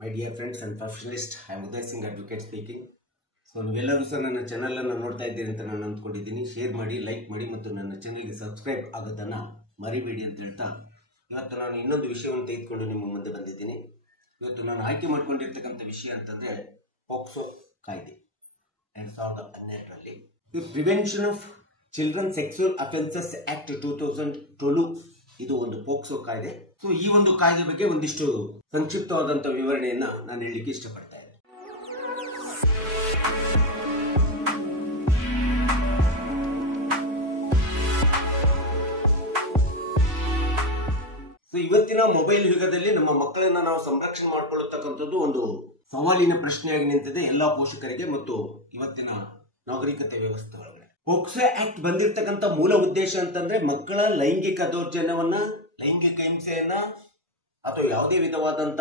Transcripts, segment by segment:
My dear friends and professionalists, I am Uday Singh, advocate speaking. So ನೀವೆಲ್ಲರೂ ಸಹ ನನ್ನ channel ಅನ್ನು ನೋಡ್ತಾ ಇದ್ದೀರಿ ಅಂತ ನಾನು ಅಂದ್ಕೊಂಡಿದ್ದೀನಿ. ಶೇರ್ ಮಾಡಿ, ಲೈಕ್ ಮಾಡಿ ಮತ್ತು ನನ್ನ ಚಾನೆಲ್ಗೆ ಸಬ್ಸ್ಕ್ರೈಬ್ ಆಗೋದನ್ನ ಮರಿಬೇಡಿ ಅಂತ ಹೇಳ್ತಾ ಇವತ್ತು ನಾನು ಇನ್ನೊಂದು ವಿಷಯವನ್ನು ತೆಗೆದುಕೊಂಡು ನಿಮ್ಮ ಮುಂದೆ ಬಂದಿದ್ದೀನಿ. ಇವತ್ತು ನಾನು ಆಯ್ಕೆ ಮಾಡ್ಕೊಂಡಿರ್ತಕ್ಕಂಥ ವಿಷಯ ಅಂತಂದ್ರೆ ಪೋಕ್ಸೋ ಕಾಯ್ದೆ 2012ರಲ್ಲಿ prevention of children sexual offences act 2012 ಇದು ಒಂದು ಪೋಕ್ಸೋ ಕಾಯ್ದೆ. ಸೊ ಈ ಒಂದು ಕಾಯ್ದೆ ಬಗ್ಗೆ ಒಂದಿಷ್ಟು ಸಂಕ್ಷಿಪ್ತವಾದಂತ ವಿವರಣೆಯನ್ನ ನಾನು ಹೇಳಲಿಕ್ಕೆ ಇಷ್ಟಪಡ್ತಾ ಇದ್ದೇನೆ. ಸೊ ಇವತ್ತಿನ ಮೊಬೈಲ್ ಯುಗದಲ್ಲಿ ನಮ್ಮ ಮಕ್ಕಳನ್ನ ನಾವು ಸಂರಕ್ಷಣೆ ಮಾಡಿಕೊಳ್ಳತಕ್ಕಂಥದ್ದು ಒಂದು ಸವಾಲಿನ ಪ್ರಶ್ನೆಯಾಗಿ ನಿಂತಿದೆ ಎಲ್ಲಾ ಪೋಷಕರಿಗೆ ಮತ್ತು ಇವತ್ತಿನ ನಾಗರಿಕತೆ ವ್ಯವಸ್ಥೆ ಒಳಗಡೆ. ಪೋಕ್ಸೋ ಆಕ್ಟ್ ಬಂದಿರತಕ್ಕಂಥ ಮೂಲ ಉದ್ದೇಶ ಅಂತಂದ್ರೆ ಮಕ್ಕಳ ಲೈಂಗಿಕ ದೌರ್ಜನ್ಯವನ್ನ, ಲೈಂಗಿಕ ಹಿಂಸೆಯನ್ನ ಅಥವಾ ಯಾವುದೇ ವಿಧವಾದಂತ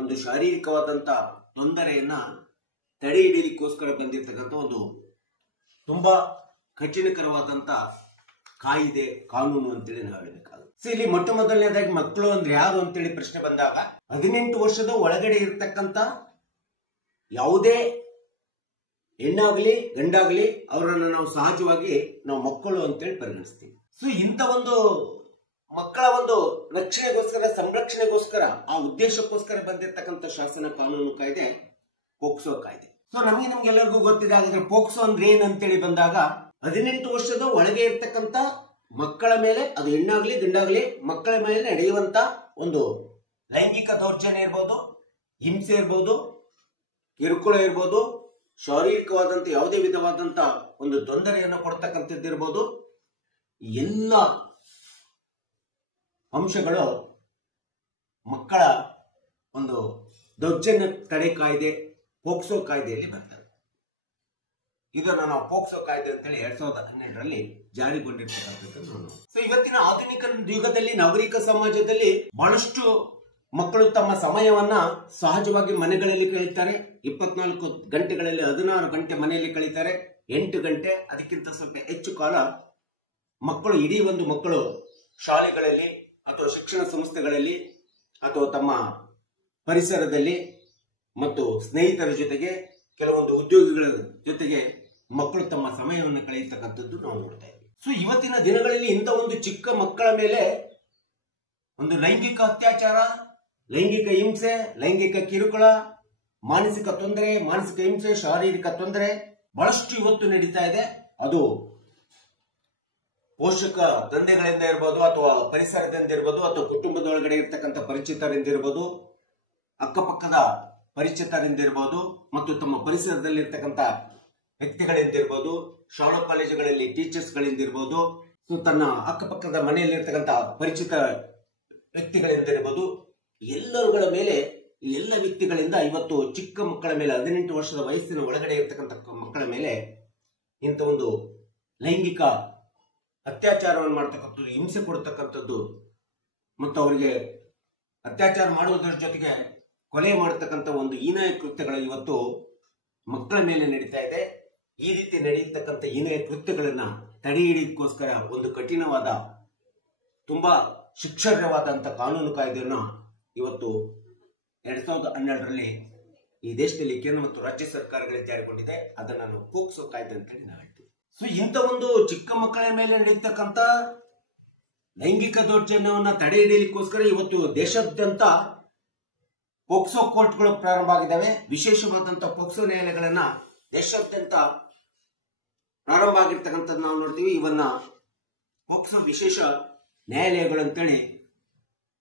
ಒಂದು ಶಾರೀರಿಕವಾದಂತ ತೊಂದರೆಯನ್ನ ತಡೆ ಹಿಡಿಯಲಿಕ್ಕೋಸ್ಕರ ಬಂದಿರತಕ್ಕಂಥ ಒಂದು ತುಂಬಾ ಕಠಿಣಕರವಾದಂತ ಕಾಯ್ದೆ, ಕಾನೂನು ಅಂತೇಳಿ ನಾವು ಹೇಳಬೇಕಾಗುತ್ತೆ. ಸೊ ಇಲ್ಲಿ ಮೊಟ್ಟ ಮೊದಲನೇದಾಗಿ ಮಕ್ಕಳು ಅಂದ್ರೆ ಯಾರು ಅಂತೇಳಿ ಪ್ರಶ್ನೆ ಬಂದಾಗ 18 ವರ್ಷದ ಒಳಗಡೆ ಇರತಕ್ಕಂತ ಯಾವುದೇ ಹೆಣ್ಣಾಗ್ಲಿ ಗಂಡಾಗ್ಲಿ ಅವರನ್ನು ನಾವು ಸಹಜವಾಗಿ ನಾವು ಮಕ್ಕಳು ಅಂತೇಳಿ ಪರಿಗಣಿಸ್ತೀವಿ. ಸೊ ಇಂಥ ಒಂದು ಮಕ್ಕಳ ಒಂದು ರಕ್ಷಣೆಗೋಸ್ಕರ, ಸಂರಕ್ಷಣೆಗೋಸ್ಕರ, ಆ ಉದ್ದೇಶಕ್ಕೋಸ್ಕರ ಬಂದಿರತಕ್ಕಂಥ ಶಾಸನ ಕಾನೂನು ಕಾಯ್ದೆ ಪೋಕ್ಸೋ ಕಾಯ್ದೆ. ಸೊ ನಮ್ಗೆಲ್ಲರಿಗೂ ಗೊತ್ತಿದೆ. ಹಾಗಾದ್ರೆ ಪೋಕ್ಸೋ ಅಂದ್ರೆ ಏನಂತೇಳಿ ಬಂದಾಗ 18 ವರ್ಷದ ಒಳಗೆ ಇರ್ತಕ್ಕಂಥ ಮಕ್ಕಳ ಮೇಲೆ, ಅದು ಹೆಣ್ಣಾಗ್ಲಿ ಗಂಡಾಗ್ಲಿ, ಮಕ್ಕಳ ಮೇಲೆ ನಡೆಯುವಂತ ಒಂದು ಲೈಂಗಿಕ ದೌರ್ಜನ್ಯ ಇರ್ಬೋದು, ಹಿಂಸೆ ಇರ್ಬೋದು, ಕಿರುಕುಳ ಇರ್ಬೋದು, ಶಾರೀರಿಕವಾದಂತ ಯಾವುದೇ ವಿಧವಾದಂತ ಒಂದು ತೊಂದರೆಯನ್ನು ಕೊಡ್ತಕ್ಕಂಥದ್ದಿರ್ಬೋದು, ಎಲ್ಲ ಅಂಶಗಳು ಮಕ್ಕಳ ಒಂದು ದೌರ್ಜನ್ಯ ತಡೆ ಕಾಯ್ದೆ ಪೋಕ್ಸೋ ಕಾಯ್ದೆಯಲ್ಲಿ ಬರ್ತವೆ. ಇದನ್ನು ನಾವು ಪೋಕ್ಸೋ ಕಾಯ್ದೆ ಅಂತೇಳಿ 2012ರಲ್ಲಿ ಜಾರಿಗೊಂಡಿರ್ತಕ್ಕಂಥದ್ದು. ಸೊ ಇವತ್ತಿನ ಆಧುನಿಕ ಯುಗದಲ್ಲಿ, ನಾಗರಿಕ ಸಮಾಜದಲ್ಲಿ ಬಹಳಷ್ಟು ಮಕ್ಕಳು ತಮ್ಮ ಸಮಯವನ್ನ ಸಹಜವಾಗಿ ಮನೆಗಳಲ್ಲಿ ಕಳೀತಾರೆ. 24 ಗಂಟೆಗಳಲ್ಲಿ 16 ಗಂಟೆ ಮನೆಯಲ್ಲಿ ಕಳೀತಾರೆ. 8 ಗಂಟೆ ಅದಕ್ಕಿಂತ ಸ್ವಲ್ಪ ಹೆಚ್ಚು ಕಾಲ ಮಕ್ಕಳು, ಇಡೀ ಒಂದು ಮಕ್ಕಳು ಶಾಲೆಗಳಲ್ಲಿ ಅಥವಾ ಶಿಕ್ಷಣ ಸಂಸ್ಥೆಗಳಲ್ಲಿ ಅಥವಾ ತಮ್ಮ ಪರಿಸರದಲ್ಲಿ ಮತ್ತು ಸ್ನೇಹಿತರ ಜೊತೆಗೆ, ಕೆಲವೊಂದು ಉದ್ಯೋಗಿಗಳ ಜೊತೆಗೆ ಮಕ್ಕಳು ತಮ್ಮ ಸಮಯವನ್ನು ಕಳೆಯತಕ್ಕಂಥದ್ದು ನಾವು ನೋಡ್ತಾ ಇದ್ದೀವಿ. ಸೊ ಇವತ್ತಿನ ದಿನಗಳಲ್ಲಿ ಇಂಥ ಒಂದು ಚಿಕ್ಕ ಮಕ್ಕಳ ಮೇಲೆ ಒಂದು ಲೈಂಗಿಕ ಅತ್ಯಾಚಾರ, ಲೈಂಗಿಕ ಹಿಂಸೆ, ಲೈಂಗಿಕ ಕಿರುಕುಳ, ಮಾನಸಿಕ ತೊಂದರೆ, ಮಾನಸಿಕ ಹಿಂಸೆ, ಶಾರೀರಿಕ ತೊಂದರೆ ಬಹಳಷ್ಟು ಇವತ್ತು ನಡೀತಾ ಇದೆ. ಅದು ಪೋಷಕ ತಂದೆಗಳಿಂದ ಇರ್ಬೋದು, ಅಥವಾ ಪರಿಸರದಿಂದ ಇರ್ಬೋದು, ಅಥವಾ ಕುಟುಂಬದೊಳಗಡೆ ಇರ್ತಕ್ಕಂಥ ಪರಿಚಿತರಿಂದ ಇರ್ಬೋದು, ಅಕ್ಕಪಕ್ಕದ ಪರಿಚಿತರಿಂದ ಇರ್ಬೋದು, ಮತ್ತು ತಮ್ಮ ಪರಿಸರದಲ್ಲಿ ಇರ್ತಕ್ಕಂಥ ವ್ಯಕ್ತಿಗಳಿಂದ ಇರ್ಬೋದು, ಶಾಲಾ ಕಾಲೇಜುಗಳಲ್ಲಿ ಟೀಚರ್ಸ್ ಗಳಿಂದ ಇರ್ಬೋದು, ತನ್ನ ಅಕ್ಕಪಕ್ಕದ ಮನೆಯಲ್ಲಿ ಇರ್ತಕ್ಕಂಥ ಪರಿಚಿತ ವ್ಯಕ್ತಿಗಳಿಂದ ಇರ್ಬೋದು, ಎಲ್ಲರುಗಳ ಮೇಲೆ, ಎಲ್ಲ ವ್ಯಕ್ತಿಗಳಿಂದ ಇವತ್ತು ಚಿಕ್ಕ ಮಕ್ಕಳ ಮೇಲೆ, 18 ವರ್ಷದ ವಯಸ್ಸಿನ ಒಳಗಡೆ ಇರ್ತಕ್ಕಂಥ ಮಕ್ಕಳ ಮೇಲೆ ಇಂಥ ಒಂದು ಲೈಂಗಿಕ ಅತ್ಯಾಚಾರವನ್ನು ಮಾಡ್ತಕ್ಕಂಥದ್ದು, ಹಿಂಸೆ ಕೊಡ್ತಕ್ಕಂಥದ್ದು ಮತ್ತು ಅವರಿಗೆ ಅತ್ಯಾಚಾರ ಮಾಡುವುದರ ಜೊತೆಗೆ ಕೊಲೆ ಮಾಡತಕ್ಕಂಥ ಒಂದು ಹೀನಾಯ ಕೃತ್ಯಗಳು ಇವತ್ತು ಮಕ್ಕಳ ಮೇಲೆ ನಡೀತಾ ಇದೆ. ಈ ರೀತಿ ನಡೆಯತಕ್ಕಂಥ ಹೀನಾಯ ಕೃತ್ಯಗಳನ್ನ ತಡೆ ಹಿಡಿಯೋದಕ್ಕೋಸ್ಕರ ಒಂದು ಕಠಿಣವಾದ, ತುಂಬಾ ಶಿಕ್ಷಾರ್ಹವಾದಂಥ ಕಾನೂನು ಕಾಯ್ದೆಯನ್ನು ಇವತ್ತು 2012ರಲ್ಲಿ ಈ ದೇಶದಲ್ಲಿ ಕೇಂದ್ರ ಮತ್ತು ರಾಜ್ಯ ಸರ್ಕಾರಗಳಿಗೆ ಜಾರಿಗೊಂಡಿದೆ. ಅದನ್ನ ನಾವು ಪೋಕ್ಸೋ ಕಾಯ್ದೆ ಅಂತ ಹೇಳಿ ನಾವು ಹೇಳ್ತೀವಿ. ಸೊ ಇಂಥ ಒಂದು ಚಿಕ್ಕ ಮಕ್ಕಳ ಮೇಲೆ ನಡೀತಕ್ಕಂಥ ಲೈಂಗಿಕ ದೌರ್ಜನ್ಯವನ್ನ ತಡೆ ಹಿಡಿಯಲಿಕ್ಕೋಸ್ಕರ ಇವತ್ತು ದೇಶಾದ್ಯಂತ ಪೋಕ್ಸೋ ಕೋರ್ಟ್ಗಳು ಪ್ರಾರಂಭ ಆಗಿದ್ದಾವೆ. ವಿಶೇಷವಾದಂತಹ ಪೋಕ್ಸೋ ನ್ಯಾಯಾಲಯಗಳನ್ನ ದೇಶಾದ್ಯಂತ ಪ್ರಾರಂಭ ಆಗಿರ್ತಕ್ಕಂಥದ್ದು ನಾವು ನೋಡ್ತೀವಿ. ಇವನ್ನ ಪೋಕ್ಸೋ ವಿಶೇಷ ನ್ಯಾಯಾಲಯಗಳು ಅಂತೇಳಿ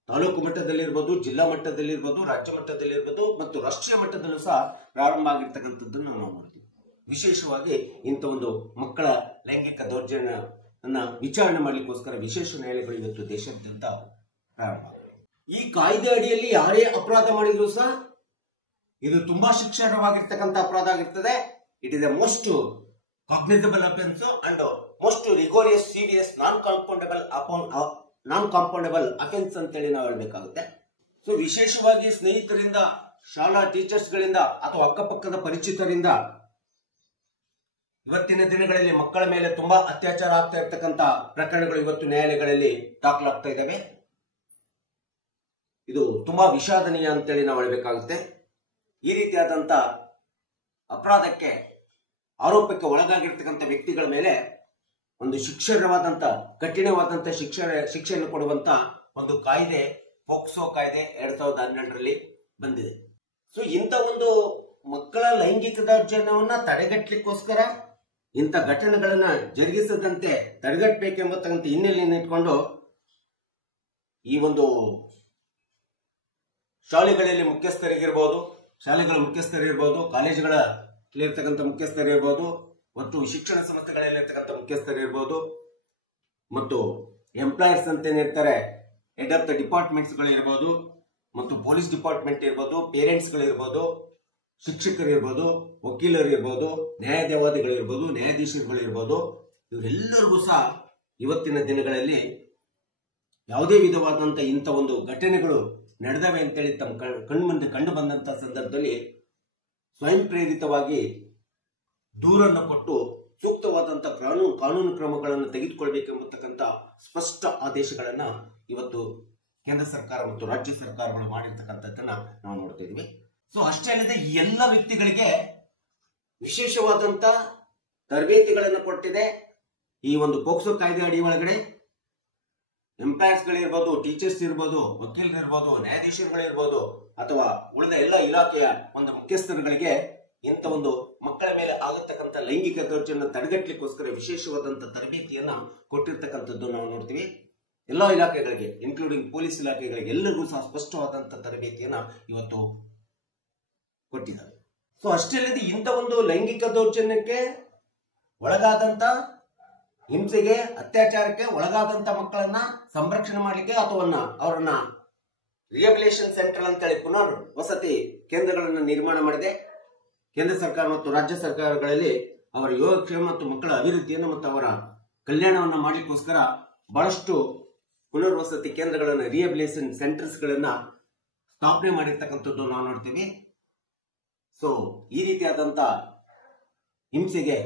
ತಾಲೂಕು ಮಟ್ಟದಲ್ಲಿರ್ಬೋದು, ಜಿಲ್ಲಾ ಮಟ್ಟದಲ್ಲಿರ್ಬೋದು, ರಾಜ್ಯ ಮಟ್ಟದಲ್ಲಿರ್ಬೋದು ಮತ್ತು ರಾಷ್ಟ್ರೀಯ ಮಟ್ಟದಲ್ಲೂ ಸಹ ಪ್ರಾರಂಭ ಆಗಿರ್ತಕ್ಕಂಥದ್ದನ್ನು ನಾವು ನೋಡ್ತೀವಿ. ವಿಶೇಷವಾಗಿ ಇಂಥ ಒಂದು ಮಕ್ಕಳ ಲೈಂಗಿಕ ದೌರ್ಜನ್ಯವನ್ನ ವಿಚಾರಣೆ ಮಾಡಲಿಕ್ಕೋಸ್ಕರ ವಿಶೇಷ ನ್ಯಾಯಾಲಯಗಳು ಇವತ್ತು ದೇಶಾದ್ಯಂತ ಪ್ರಾರಂಭ ಆಗಿವೆ. ಈ ಕಾಯ್ದೆ ಅಡಿಯಲ್ಲಿ ಯಾರೇ ಅಪರಾಧ ಮಾಡಿದ್ರು ಸಹ ಇದು ತುಂಬಾ ಶಿಕ್ಷಾರ್ಹವಾಗಿರ್ತಕ್ಕಂಥ ಅಪರಾಧ ಆಗಿರ್ತದೆ. It is a most cognisable offence and most rigorous, serious, non compoundable offence ಅಂತೇಳಿ ನಾವು ಹೇಳಬೇಕಾಗುತ್ತೆ. ಸೊ ವಿಶೇಷವಾಗಿ ಸ್ನೇಹಿತರಿಂದ, ಶಾಲಾ ಟೀಚರ್ಸ್ ಗಳಿಂದ ಅಥವಾ ಅಕ್ಕಪಕ್ಕದ ಪರಿಚಿತರಿಂದ ಇವತ್ತಿನ ದಿನಗಳಲ್ಲಿ ಮಕ್ಕಳ ಮೇಲೆ ತುಂಬಾ ಅತ್ಯಾಚಾರ ಆಗ್ತಾ ಇರ್ತಕ್ಕಂಥ ಪ್ರಕರಣಗಳು ಇವತ್ತು ನ್ಯಾಯಾಲಯಗಳಲ್ಲಿ ದಾಖಲಾಗ್ತಾ ಇದ್ದಾವೆ. ಇದು ತುಂಬಾ ವಿಷಾದನೀಯ ಅಂತೇಳಿ ನಾವು ಹೇಳಬೇಕಾಗುತ್ತೆ. ಈ ರೀತಿಯಾದಂತ ಅಪರಾಧಕ್ಕೆ ಆರೋಪಕ್ಕೆ ಒಳಗಾಗಿರ್ತಕ್ಕಂಥ ವ್ಯಕ್ತಿಗಳ ಮೇಲೆ ಒಂದು ಶಿಕ್ಷಣವಾದಂತ ಕಠಿಣವಾದಂತ ಶಿಕ್ಷೆಯನ್ನು ಕೊಡುವಂತ ಒಂದು ಕಾಯ್ದೆ ಪೋಕ್ಸೋ ಕಾಯ್ದೆ 2012ರಲ್ಲಿ ಬಂದಿದೆ. ಸೊ ಇಂಥ ಒಂದು ಮಕ್ಕಳ ಲೈಂಗಿಕ ದೌರ್ಜನ್ಯವನ್ನ ತಡೆಗಟ್ಟಲಿಕ್ಕೋಸ್ಕರ ಇಂಥ ಘಟನೆಗಳನ್ನ ಜರುಗಿಸದಂತೆ ತಡೆಗಟ್ಟಬೇಕೆಂಬತಕ್ಕಂಥ ಹಿನ್ನೆಲೆಯನ್ನು ಇಟ್ಕೊಂಡು ಈ ಒಂದು ಶಾಲೆಗಳಲ್ಲಿ ಶಾಲೆಗಳ ಮುಖ್ಯಸ್ಥರಿರ್ಬೋದು, ಕಾಲೇಜುಗಳಲ್ಲಿರ್ತಕ್ಕಂಥ ಮುಖ್ಯಸ್ಥರಿರ್ಬೋದು, ಮತ್ತು ಶಿಕ್ಷಣ ಸಂಸ್ಥೆಗಳಲ್ಲಿರ್ತಕ್ಕಂಥ ಮುಖ್ಯಸ್ಥರಿರ್ಬೋದು, ಮತ್ತು ಎಂಪ್ಲಾಯರ್ಸ್ ಅಂತೇನಿರ್ತಾರೆ, ಹೆಡ್ ಆಫ್ ದ ಡಿಪಾರ್ಟ್ಮೆಂಟ್ಸ್ ಗಳಿರ್ಬೋದು, ಮತ್ತು ಪೊಲೀಸ್ ಡಿಪಾರ್ಟ್ಮೆಂಟ್ ಇರ್ಬೋದು, ಪೇರೆಂಟ್ಸ್ ಗಳಿರ್ಬೋದು, ಶಿಕ್ಷಕರಿರ್ಬೋದು, ವಕೀಲರಿರ್ಬೋದು, ನ್ಯಾಯಾಧೀಶಗಳಿರ್ಬೋದು, ನ್ಯಾಯಾಧೀಶರುಗಳಿರ್ಬೋದು, ಇವರೆಲ್ಲರಿಗೂ ಸಹ ಇವತ್ತಿನ ದಿನಗಳಲ್ಲಿ ಯಾವುದೇ ವಿಧವಾದಂತ ಇಂಥ ಒಂದು ಘಟನೆಗಳು ನಡೆದವೆ ಅಂತೇಳಿ ತಮ್ಮ ಕಣ್ಮುಂದೆ ಕಂಡು ಬಂದಂತ ಸಂದರ್ಭದಲ್ಲಿ ಸ್ವಯಂ ಪ್ರೇರಿತವಾಗಿ ದೂರನ್ನು ಕೊಟ್ಟು ಸೂಕ್ತವಾದಂತ ಕಾನೂನು ಕ್ರಮಗಳನ್ನು ತೆಗೆದುಕೊಳ್ಬೇಕೆಂಬತಕ್ಕಂಥ ಸ್ಪಷ್ಟ ಆದೇಶಗಳನ್ನ ಇವತ್ತು ಕೇಂದ್ರ ಸರ್ಕಾರ ಮತ್ತು ರಾಜ್ಯ ಸರ್ಕಾರಗಳು ಮಾಡಿರ್ತಕ್ಕಂಥದ್ದನ್ನ ನಾವು ನೋಡ್ತಾ ಇದೀವಿ. ಸೊ ಅಷ್ಟೇ ಅಲ್ಲದೆ ಈ ಎಲ್ಲ ವ್ಯಕ್ತಿಗಳಿಗೆ ವಿಶೇಷವಾದಂತ ತರಬೇತಿಗಳನ್ನು ಕೊಟ್ಟಿದೆ. ಈ ಒಂದು ಪೋಕ್ಸೋ ಕಾಯ್ದೆ ಅಡಿ ಒಳಗಡೆ ಎಂಪ್ಲಾಯರ್ಸ್ ಗಳಿರ್ಬೋದು, ಟೀಚರ್ಸ್ ಇರ್ಬೋದು, ವಕೀಲರಿರ್ಬೋದು, ನ್ಯಾಯಾಧೀಶರುಗಳಿರ್ಬೋದು, ಅಥವಾ ಉಳಿದ ಎಲ್ಲ ಇಲಾಖೆಯ ಒಂದು ಮುಖ್ಯಸ್ಥರುಗಳಿಗೆ ಇಂಥ ಒಂದು ಮಕ್ಕಳ ಮೇಲೆ ಆಗತಕ್ಕಂಥ ಲೈಂಗಿಕ ದೌರ್ಜನ್ಯ ತಡೆಗಟ್ಟಲಿಕ್ಕೋಸ್ಕರ ವಿಶೇಷವಾದಂತ ತರಬೇತಿಯನ್ನ ಕೊಟ್ಟಿರ್ತಕ್ಕಂಥದ್ದು ನಾವು ನೋಡ್ತೀವಿ. ಎಲ್ಲಾ ಇಲಾಖೆಗಳಿಗೆ ಇನ್ಕ್ಲೂಡಿಂಗ್ ಪೊಲೀಸ್ ಇಲಾಖೆಗಳಿಗೆ ಎಲ್ಲರಿಗೂ ಸಹ ಸ್ಪಷ್ಟವಾದಂತ ತರಬೇತಿಯನ್ನ ಇವತ್ತು ಕೊಟ್ಟಿದ್ದಾರೆ. ಸೊ ಅಷ್ಟೇ ಅಲ್ಲದೆ ಇಂಥ ಒಂದು ಲೈಂಗಿಕ ದೌರ್ಜನ್ಯಕ್ಕೆ ಒಳಗಾದಂತ ಹಿಂಸೆಗೆ, ಅತ್ಯಾಚಾರಕ್ಕೆ ಒಳಗಾದಂತ ಮಕ್ಕಳನ್ನ ಸಂರಕ್ಷಣೆ ಮಾಡಲಿಕ್ಕೆ ಅಥವಾ ಅವರನ್ನ ರಿಹಬಿಲಿಟೇಷನ್ ಸೆಂಟರ್ ಅಂತೇಳಿ ಪುನರ್ ವಸತಿ ಕೇಂದ್ರಗಳನ್ನ ನಿರ್ಮಾಣ ಮಾಡಿದೆ ಕೇಂದ್ರ ಸರ್ಕಾರ ಮತ್ತು ರಾಜ್ಯ ಸರ್ಕಾರಗಳಲ್ಲಿ. ಅವರ ಯೋಗಕ್ಷೇಮ ಮತ್ತು ಮಕ್ಕಳ ಅಭಿವೃದ್ಧಿಯನ್ನು ಮತ್ತು ಅವರ ಕಲ್ಯಾಣವನ್ನ ಮಾಡಲಿಕ್ಕೋಸ್ಕರ ಬಹಳಷ್ಟು ಪುನರ್ವಸತಿ ಕೇಂದ್ರಗಳನ್ನ, ರಿಹಬಿಲಿಟೇಷನ್ ಸೆಂಟರ್ಸ್ ಗಳನ್ನ ಸ್ಥಾಪನೆ ಮಾಡಿರ್ತಕ್ಕಂಥದ್ದು ನಾವು ನೋಡ್ತೀವಿ. ಸೊ ಈ ರೀತಿಯಾದಂತ ಹಿಂಸೆಗೆ,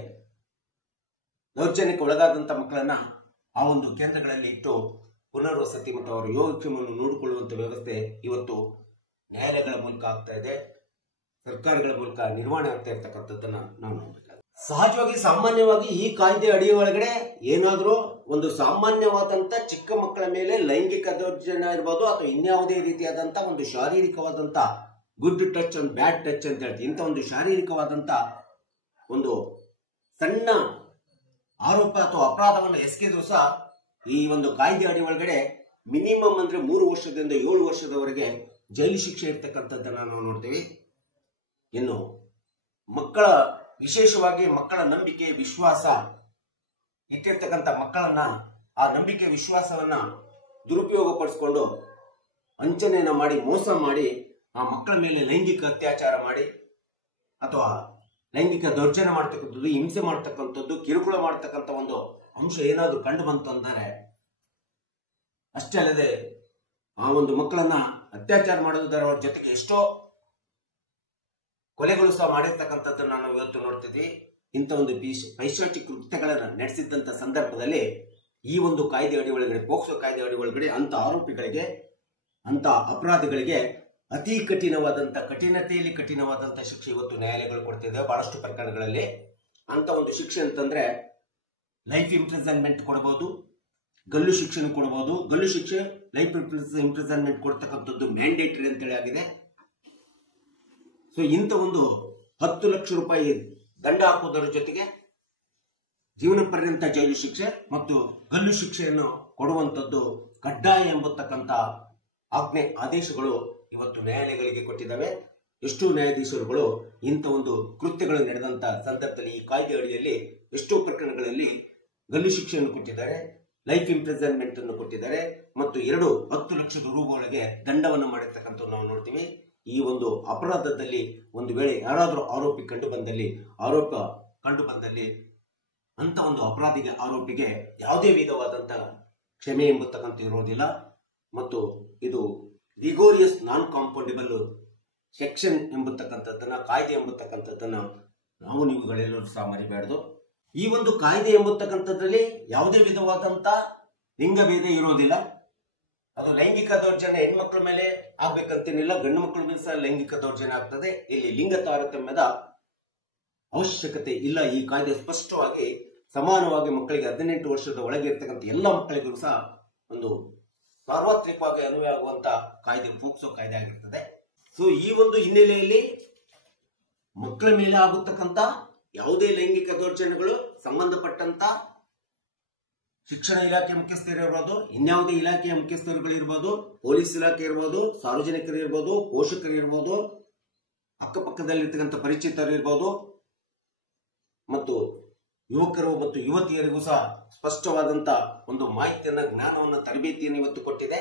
ದೌರ್ಜನ್ಯಕ್ಕೆ ಒಳಗಾದಂತ ಮಕ್ಕಳನ್ನ ಆ ಒಂದು ಕೇಂದ್ರಗಳಲ್ಲಿ ಇಟ್ಟು ಪುನರ್ವಸತಿ ಮತ್ತು ಅವರ ಯೋಗಕ್ಷೇಮವನ್ನು ನೋಡಿಕೊಳ್ಳುವಂತ ವ್ಯವಸ್ಥೆ ಇವತ್ತು ನ್ಯಾಯಾಲಯಗಳ ಮೂಲಕ ಆಗ್ತಾ ಇದೆ, ಸರ್ಕಾರಗಳ ಮೂಲಕ ನಿರ್ವಹಣೆ ಆಗ್ತಾ ಇರ್ತಕ್ಕಂಥದ್ದನ್ನ ನಾವು ನೋಡ್ಬೇಕಾಗುತ್ತೆ. ಸಹಜವಾಗಿ ಸಾಮಾನ್ಯವಾಗಿ ಈ ಕಾಯ್ದೆ ಅಡಿ ಒಳಗಡೆ ಏನಾದ್ರೂ ಒಂದು ಸಾಮಾನ್ಯವಾದಂತ ಚಿಕ್ಕ ಮಕ್ಕಳ ಮೇಲೆ ಲೈಂಗಿಕ ದೌರ್ಜನ್ಯ ಇರ್ಬೋದು ಅಥವಾ ಇನ್ಯಾವುದೇ ರೀತಿಯಾದಂತ ಒಂದು ಶಾರೀರಿಕವಾದಂತ good touch and bad touch ಅಂತ ಹೇಳ್ತೀವಿ, ಇಂಥ ಒಂದು ಶಾರೀರಿಕವಾದಂತ ಒಂದು ಸಣ್ಣ ಆರೋಪ ಅಥವಾ ಅಪರಾಧವನ್ನು ಎಸಗಿದ್ರು ಸಹ ಈ ಒಂದು ಕಾಯ್ದೆ ಅಡಿ ಒಳಗಡೆ ಮಿನಿಮಮ್ ಅಂದ್ರೆ 3 ವರ್ಷದಿಂದ 7 ವರ್ಷದವರೆಗೆ ಜೈಲು ಶಿಕ್ಷೆ ಇರ್ತಕ್ಕಂಥದ್ದನ್ನ ನಾವು ನೋಡ್ತೀವಿ. ಇನ್ನು ವಿಶೇಷವಾಗಿ ಮಕ್ಕಳ ನಂಬಿಕೆ, ವಿಶ್ವಾಸ ಇಟ್ಟಿರ್ತಕ್ಕಂಥ ಮಕ್ಕಳನ್ನ ಆ ನಂಬಿಕೆ ವಿಶ್ವಾಸವನ್ನ ದುರುಪಯೋಗ ಪಡಿಸ್ಕೊಂಡು ವಂಚನೆಯನ್ನ ಮಾಡಿ, ಮೋಸ ಮಾಡಿ ಆ ಮಕ್ಕಳ ಮೇಲೆ ಲೈಂಗಿಕ ಅತ್ಯಾಚಾರ ಮಾಡಿ ಅಥವಾ ಲೈಂಗಿಕ ದೌರ್ಜನ್ಯ ಮಾಡ್ತಕ್ಕಂಥದ್ದು, ಹಿಂಸೆ ಮಾಡ್ತಕ್ಕಂಥದ್ದು, ಕಿರುಕುಳ ಮಾಡ್ತಕ್ಕಂಥ ಒಂದು ಅಂಶ ಏನಾದ್ರೂ ಕಂಡು ಬಂತು ಅಂದರೆ, ಅಷ್ಟೇ ಅಲ್ಲದೆ ಆ ಒಂದು ಮಕ್ಕಳನ್ನ ಅತ್ಯಾಚಾರ ಮಾಡೋದರ ಜೊತೆಗೆ ಎಷ್ಟೋ ಕೊಲೆಗಳು ಸಹ ಮಾಡಿರ್ತಕ್ಕಂಥದ್ದನ್ನ ನಾವು ಇವತ್ತು ನೋಡ್ತಿದ್ವಿ. ಇಂಥ ಒಂದು ಪೈಶಾಚಿಕ ಕೃತ್ಯಗಳನ್ನ ನಡೆಸಿದ್ದಂತ ಸಂದರ್ಭದಲ್ಲಿ ಈ ಒಂದು ಕಾಯ್ದೆ ಅಡಿ ಒಳಗಡೆ, ಪೋಕ್ಸೋ ಕಾಯ್ದೆ ಅಡಿ ಒಳಗಡೆ ಅಂತ ಆರೋಪಿಗಳಿಗೆ, ಅಂತ ಅಪರಾಧಿಗಳಿಗೆ ಅತಿ ಕಠಿಣತೆಯಲ್ಲಿ ಕಠಿಣವಾದಂತ ಶಿಕ್ಷೆ ಇವತ್ತು ನ್ಯಾಯಾಲಯಗಳು ಕೊಡ್ತಿದ್ದಾವೆ. ಬಹಳಷ್ಟು ಪ್ರಕರಣಗಳಲ್ಲಿ ಅಂತ ಒಂದು ಶಿಕ್ಷೆ ಅಂತಂದ್ರೆ ಲೈಫ್ ಇಂಪ್ರಿಸನ್ಮೆಂಟ್ ಕೊಡಬಹುದು, ಗಲ್ಲು ಶಿಕ್ಷೆ ಕೊಡಬಹುದು. ಗಲ್ಲು ಶಿಕ್ಷೆ, ಲೈಫ್ ಇಂಪ್ರಿಸನ್ಮೆಂಟ್ ಕೊಡ್ತಕ್ಕಂಥದ್ದು ಮ್ಯಾಂಡೇಟರಿ ಅಂತೇಳಿ ಆಗಿದೆ. ಸೊ ಇಂಥ ಒಂದು 10 ಲಕ್ಷ ರೂಪಾಯಿ ದಂಡ ಹಾಕುವುದರ ಜೊತೆಗೆ ಜೀವನ ಪರ್ಯಂತ ಜೈಲು ಶಿಕ್ಷೆ ಮತ್ತು ಗಲ್ಲು ಶಿಕ್ಷೆಯನ್ನು ಕೊಡುವಂತದ್ದು ಕಡ್ಡಾಯ ಎಂಬತಕ್ಕಂಥ ಆದೇಶಗಳು ಇವತ್ತು ನ್ಯಾಯಾಲಯಗಳಿಗೆ ಕೊಟ್ಟಿದ್ದಾವೆ. ಎಷ್ಟೋ ನ್ಯಾಯಾಧೀಶರುಗಳು ಇಂಥ ಒಂದು ಕೃತ್ಯಗಳು ನಡೆದಂತ ಸಂದರ್ಭದಲ್ಲಿ ಈ ಕಾಯ್ದೆ ಅಡಿಯಲ್ಲಿ ಎಷ್ಟೋ ಪ್ರಕರಣಗಳಲ್ಲಿ ಗಲ್ಲು ಶಿಕ್ಷೆಯನ್ನು ಕೊಟ್ಟಿದ್ದಾರೆ, ಲೈಫ್ ಇಂಪ್ರಿಸನ್ಮೆಂಟ್ ಅನ್ನು ಕೊಟ್ಟಿದ್ದಾರೆ ಮತ್ತು 10 ಲಕ್ಷ ರೂಪಾಯಿಗಳಿಗೆ ದಂಡವನ್ನು ಮಾಡಿರ್ತಕ್ಕಂಥ ನಾವು ನೋಡ್ತೀವಿ. ಈ ಒಂದು ಅಪರಾಧದಲ್ಲಿ ಒಂದು ವೇಳೆ ಯಾರಾದರೂ ಆರೋಪ ಕಂಡು ಬಂದಲ್ಲಿ ಅಂತ ಒಂದು ಆರೋಪಿಗೆ ಯಾವುದೇ ವಿಧವಾದಂತ ಕ್ಷಮೆ ಎಂಬತಕ್ಕಂಥ ಇರೋದಿಲ್ಲ ಮತ್ತು ಇದು ರಿಗೋರಿಯಸ್ ನಾನ್ ಕಾಂಪೌಂಡೇಬಲ್ ಸೆಕ್ಷನ್ ಎಂಬತಕ್ಕಂಥದ್ದನ್ನ, ಕಾಯ್ದೆ ಎಂಬತಕ್ಕಂಥದ್ದನ್ನ ನಾವು ನೀವುಗಳೆಲ್ಲರೂ ಸಹ ಮರಿಬಾರದು. ಈ ಒಂದು ಕಾಯ್ದೆ ಎಂಬತಕ್ಕಂಥದ್ರಲ್ಲಿ ಯಾವುದೇ ವಿಧವಾದಂತ ಲಿಂಗಭೇದ ಇರೋದಿಲ್ಲ ಅದು ಲೈಂಗಿಕ ದೌರ್ಜನ್ಯ ಹೆಣ್ಮಕ್ಳ ಮೇಲೆ ಆಗ್ಬೇಕಂತೇನಿಲ್ಲ, ಗಂಡು ಮಕ್ಕಳ ಮೇಲೆ ಸಹ ಲೈಂಗಿಕ ದೌರ್ಜನ್ಯ ಆಗ್ತದೆ. ಇಲ್ಲಿ ಲಿಂಗ ತಾರತಮ್ಯದ ಅವಶ್ಯಕತೆ ಇಲ್ಲ. ಈ ಕಾಯ್ದೆ ಸ್ಪಷ್ಟವಾಗಿ ಸಮಾನವಾಗಿ ಮಕ್ಕಳಿಗೆ 18 ವರ್ಷದ ಒಳಗೆ ಇರ್ತಕ್ಕಂಥ ಎಲ್ಲ ಮಕ್ಕಳಿಗೂ ಸಹ ಒಂದು ಸಾರ್ವತ್ರಿಕವಾಗಿ ಅನ್ವಯ ಆಗುವಂತ ಕಾಯ್ದೆ ಪೋಕ್ಸೋ ಕಾಯ್ದೆ ಆಗಿರ್ತದೆ. ಸೊ ಈ ಒಂದು ಹಿನ್ನೆಲೆಯಲ್ಲಿ ಮಕ್ಕಳ ಮೇಲೆ ಆಗುತ್ತಕ್ಕಂತ ಯಾವುದೇ ಲೈಂಗಿಕ ದೌರ್ಜನ್ಯಗಳು ಸಂಬಂಧಪಟ್ಟಂತ ಶಿಕ್ಷಣ ಇಲಾಖೆ ಮುಖ್ಯಸ್ಥರಿರ್ಬೋದು, ಇನ್ಯಾವುದೇ ಇಲಾಖೆಯ ಮುಖ್ಯಸ್ಥರುಗಳಿರ್ಬೋದು, ಪೊಲೀಸ್ ಇಲಾಖೆ ಇರ್ಬೋದು, ಸಾರ್ವಜನಿಕರು ಇರ್ಬೋದು, ಪೋಷಕರು ಇರ್ಬೋದು, ಅಕ್ಕಪಕ್ಕದಲ್ಲಿರ್ತಕ್ಕಂಥ ಪರಿಚಿತರು ಇರ್ಬೋದು, ಮತ್ತು ಯುವಕರು ಮತ್ತು ಯುವತಿಯರಿಗೂ ಸಹ ಸ್ಪಷ್ಟವಾದಂತ ಒಂದು ಮಾಹಿತಿಯನ್ನ, ಜ್ಞಾನವನ್ನ, ತರಬೇತಿಯನ್ನು ಇವತ್ತು ಕೊಟ್ಟಿದೆ.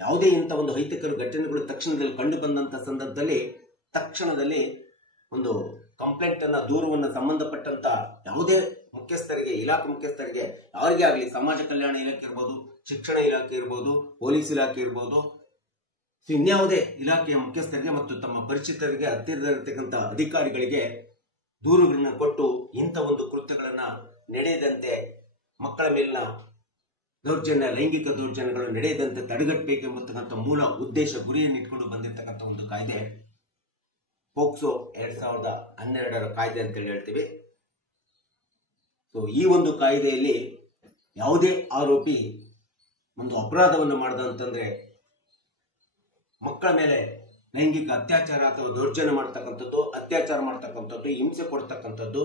ಯಾವುದೇ ಇಂಥ ಒಂದು ಅಹಿತಕರ ಘಟನೆಗಳು ತಕ್ಷಣದಲ್ಲಿ ಕಂಡು ಬಂದಂತ ಸಂದರ್ಭದಲ್ಲಿ ತಕ್ಷಣದಲ್ಲಿ ಒಂದು ಕಂಪ್ಲೇಂಟ್ ಅನ್ನ, ದೂರವನ್ನ ಸಂಬಂಧಪಟ್ಟಂತ ಯಾವುದೇ ಮುಖ್ಯಸ್ಥರಿಗೆ, ಇಲಾಖೆ ಮುಖ್ಯಸ್ಥರಿಗೆ, ಯಾರಿಗೇ ಆಗಲಿ, ಸಮಾಜ ಕಲ್ಯಾಣ ಇಲಾಖೆ ಇರ್ಬೋದು, ಶಿಕ್ಷಣ ಇಲಾಖೆ ಇರ್ಬೋದು, ಪೊಲೀಸ್ ಇಲಾಖೆ ಇರ್ಬೋದು, ಇನ್ಯಾವುದೇ ಇಲಾಖೆಯ ಮುಖ್ಯಸ್ಥರಿಗೆ ಮತ್ತು ತಮ್ಮ ಪರಿಚಿತರಿಗೆ, ಹತ್ತಿರದಲ್ಲಿರ್ತಕ್ಕಂಥ ಅಧಿಕಾರಿಗಳಿಗೆ ದೂರುಗಳನ್ನ ಕೊಟ್ಟು ಇಂಥ ಒಂದು ಕೃತ್ಯಗಳನ್ನ ನಡೆಯದಂತೆ, ಮಕ್ಕಳ ಮೇಲಿನ ದೌರ್ಜನ್ಯ, ಲೈಂಗಿಕ ದೌರ್ಜನ್ಯಗಳು ನಡೆಯದಂತೆ ತಡೆಗಟ್ಟಬೇಕೆಂಬತಕ್ಕಂಥ ಮೂಲ ಉದ್ದೇಶ, ಗುರಿಯನ್ನು ಇಟ್ಕೊಂಡು ಬಂದಿರತಕ್ಕಂಥ ಒಂದು ಕಾಯ್ದೆ ಪೋಕ್ಸೋ 2012 ಕಾಯ್ದೆ ಅಂತೇಳಿ ಹೇಳ್ತೀವಿ. ಸೊ ಈ ಒಂದು ಕಾಯ್ದೆಯಲ್ಲಿ ಯಾವುದೇ ಆರೋಪಿ ಒಂದು ಅಪರಾಧವನ್ನು ಮಾಡ್ದ ಅಂತಂದ್ರೆ, ಮಕ್ಕಳ ಮೇಲೆ ಲೈಂಗಿಕ ಅತ್ಯಾಚಾರ ಅಥವಾ ದೌರ್ಜನ್ಯ ಮಾಡ್ತಕ್ಕಂಥದ್ದು, ಅತ್ಯಾಚಾರ ಮಾಡ್ತಕ್ಕಂಥದ್ದು, ಹಿಂಸೆ ಕೊಡ್ತಕ್ಕಂಥದ್ದು,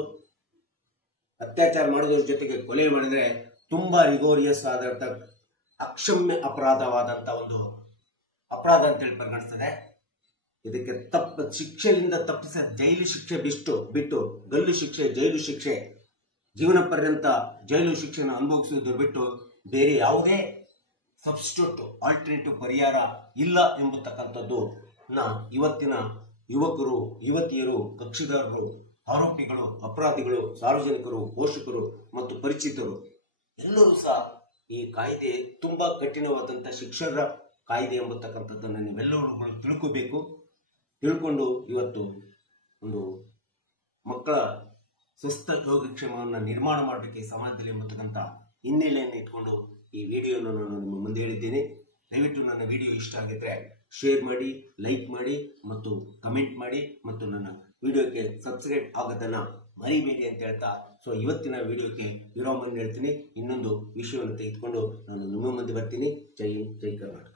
ಅತ್ಯಾಚಾರ ಮಾಡೋದ್ರ ಜೊತೆಗೆ ಕೊಲೆ ಮಾಡಿದ್ರೆ ತುಂಬಾ ರಿಗೋರಿಯಸ್ ಆದಂತ ಅಕ್ಷಮ್ಯ ಅಪರಾಧವಾದಂತ ಒಂದು ಅಪರಾಧ ಅಂತೇಳಿ ಪರಿಗಣಿಸ್ತದೆ. ಇದಕ್ಕೆ ಶಿಕ್ಷೆಯಿಂದ ತಪ್ಪಿಸ ಜೈಲು ಶಿಕ್ಷೆ ಬಿಟ್ಟು ಗಲ್ಲು ಶಿಕ್ಷೆ, ಜೈಲು ಶಿಕ್ಷೆ, ಜೀವನ ಪರ್ಯಂತ ಜೈಲು ಶಿಕ್ಷೆಯನ್ನು ಅನುಭವಿಸುವುದರ ಬಿಟ್ಟು ಬೇರೆ ಯಾವುದೇ ಸಬ್ಸ್ಟಿಟ್ಯೂಟ್, ಆಲ್ಟರ್ನೇಟಿವ್ ಪರಿಹಾರ ಇಲ್ಲ ಎಂಬತಕ್ಕಂಥದ್ದು ಇವತ್ತಿನ ಯುವಕರು, ಯುವತಿಯರು, ಕಕ್ಷಿದಾರರು, ಆರೋಪಿಗಳು, ಅಪರಾಧಿಗಳು, ಸಾರ್ವಜನಿಕರು, ಪೋಷಕರು ಮತ್ತು ಪರಿಚಿತರು ಎಲ್ಲರೂ ಸಹ ಈ ಕಾಯ್ದೆ ತುಂಬಾ ಕಠಿಣವಾದಂತಹ ಶಿಕ್ಷಣ ಕಾಯ್ದೆ ಎಂಬತಕ್ಕಂಥದ್ದನ್ನು ನೀವೆಲ್ಲರೂ ತಿಳ್ಕೋಬೇಕು. ತಿಳ್ಕೊಂಡು ಇವತ್ತು ಒಂದು ಮಕ್ಕಳ ಸುಸ್ಥ ಯೋಗಕ್ಷೇಮವನ್ನು ನಿರ್ಮಾಣ ಮಾಡಲಿಕ್ಕೆ ಸಮಾಜದಲ್ಲಿ ಎಂಬತಕ್ಕಂಥ ಹಿನ್ನೆಲೆಯನ್ನು ಇಟ್ಕೊಂಡು ಈ ವಿಡಿಯೋನ ನಾನು ನಿಮ್ಮ ಮುಂದೆ ಹೇಳಿದ್ದೇನೆ. ದಯವಿಟ್ಟು ನನ್ನ ವಿಡಿಯೋ ಇಷ್ಟ ಆಗಿದ್ರೆ ಶೇರ್ ಮಾಡಿ, ಲೈಕ್ ಮಾಡಿ ಮತ್ತು ಕಮೆಂಟ್ ಮಾಡಿ ಮತ್ತು ನನ್ನ ವಿಡಿಯೋಕ್ಕೆ ಸಬ್ಸ್ಕ್ರೈಬ್ ಆಗೋದನ್ನ ಮರಿಬೇಡಿ ಅಂತ ಹೇಳ್ತಾ, ಸೊ ಇವತ್ತಿನ ವಿಡಿಯೋಕ್ಕೆ ವಿರಾಮವನ್ನು ಹೇಳ್ತೀನಿ. ಇನ್ನೊಂದು ವಿಷಯವನ್ನು ತೆಗೆದುಕೊಂಡು ನಾನು ನಿಮ್ಮ ಮುಂದೆ ಬರ್ತೀನಿ. ಜೈ ಹಿಂದ್, ಜೈ ಕರ್ನಾಟಕ.